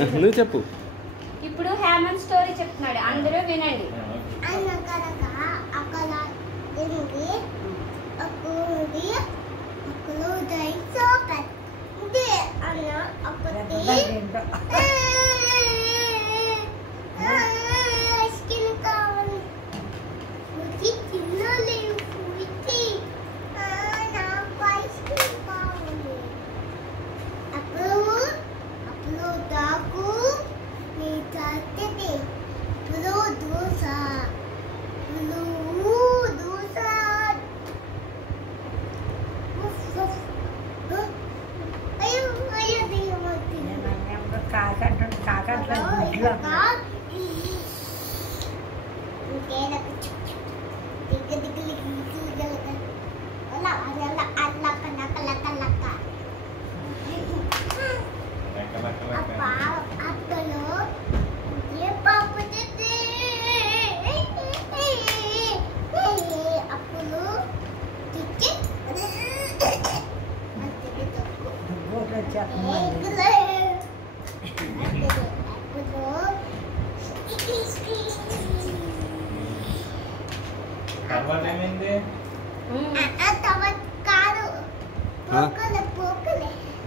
నువ్వు చెప్పు. ఇప్పుడు హేమంత్ స్టోరీ చెప్తున్నాడు, అందరూ వినండి.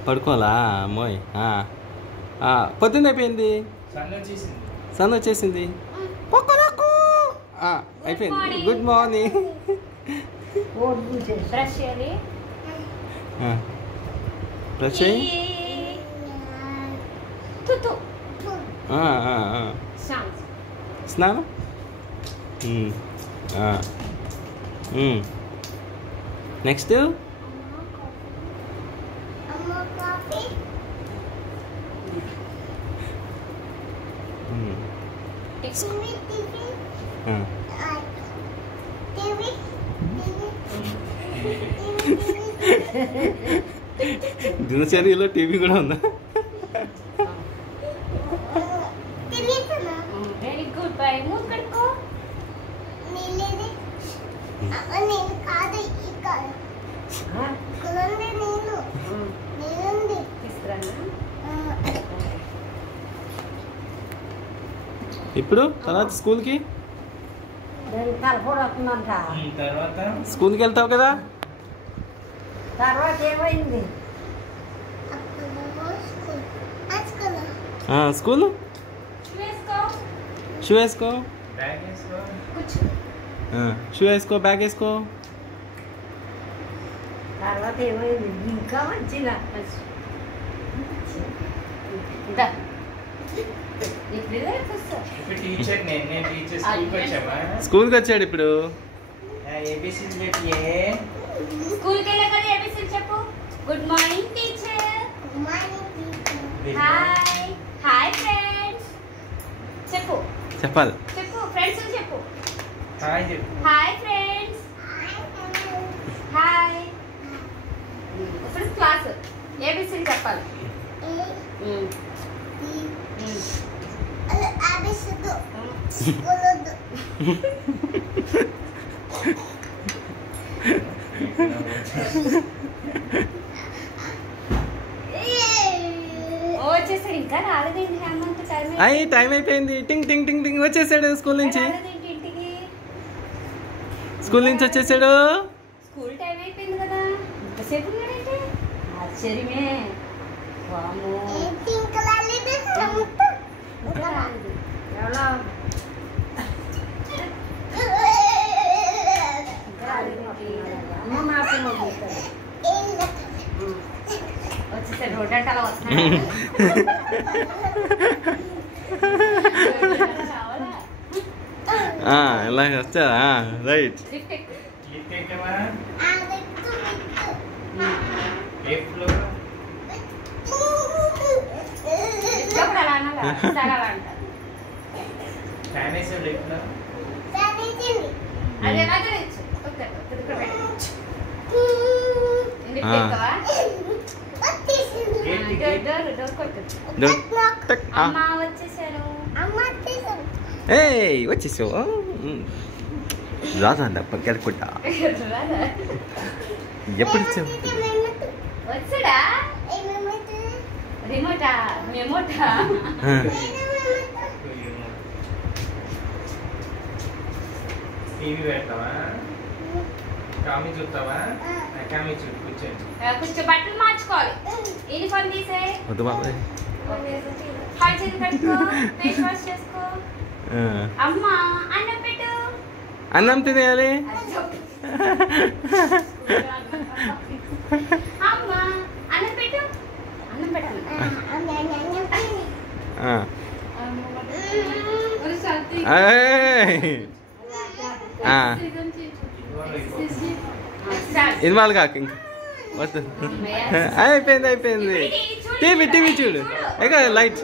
పడుకోవాలా అమ్మోయ్? పొద్దున్న అయిపోయింది, సన్ వచ్చేసింది, అయిపోయింది. Good morning. బ్రష్ అయ్యి స్నానం. నెక్స్ట్ దినచర్యలో టీవీ కూడా ఉందా? Very good bye. మూడు కడుకో. ఇప్పుడు తర్వాత స్కూల్కి స్కూల్కి వెళ్తావు కదా? తర్వాత ఏమైంది? స్కూల్ షూ వేసుకో, షూ వేసుకో, బ్యాగ్ వేసుకో. తర్వాత ఏమైంది? ఇంకా మంచిగా స్కూల్కి వచ్చాడు ఇప్పుడు. స్కూల్కి వెళ్ళాక ఏబిసిడి చెప్పు. Good morning teacher. Hi hi friends చెప్పు. చెప్పాలి. చెప్పు ఫ్రెండ్స్ చెప్పు. హాయ్ చెప్పు. Hi friends. హాయ్. ఇప్పుడు క్లాస్ ఏబిసిడి చెప్పాలి. వచ్చేసాడు, ఇంకా రాలేదేంటి హేమంత్? టైం అయిపోయింది. టింగ్ టింగ్ టింగ్ టింగ్ వచ్చేసాడు స్కూల్ నుంచి. స్కూల్ నుంచి వచ్చేసాడు. స్కూల్ టైం అయిపోయింది కదా, ఇంతసేపు ఉన్నాడంటే ఆశ్చర్యమే. వచ్చేసాడు రోడ్ అంటే అలా వస్తున్నాడు. ఇలా వచ్చారా? రైట్. వచ్చేసావు. రాదా పక్కడుకుంటా. ఎప్పుడు వచ్చావు? వచ్చాడా రిమోటా? మెమోటా టీవీ పెడతావా కామి చూస్తావా కామి చూ కూర్చోండి కొంచెం బట్టలు మార్చుకోవాలి యూనిఫామ్ తీసే వద్దు బాబాయ్ హాయ్ చేతి కట్టుకో ఫేస్ వాష్ చేసుకో అమ్మా అన్నం పెట్టు అన్నం తినేయాలి అమ్మా అన్నం పెట్టు అన్నం పెట్టు ఇన్వాల్వ్ కాక ఇంకా వద్దు అయిపోయింది టీవీ చూడు ఇక లైట్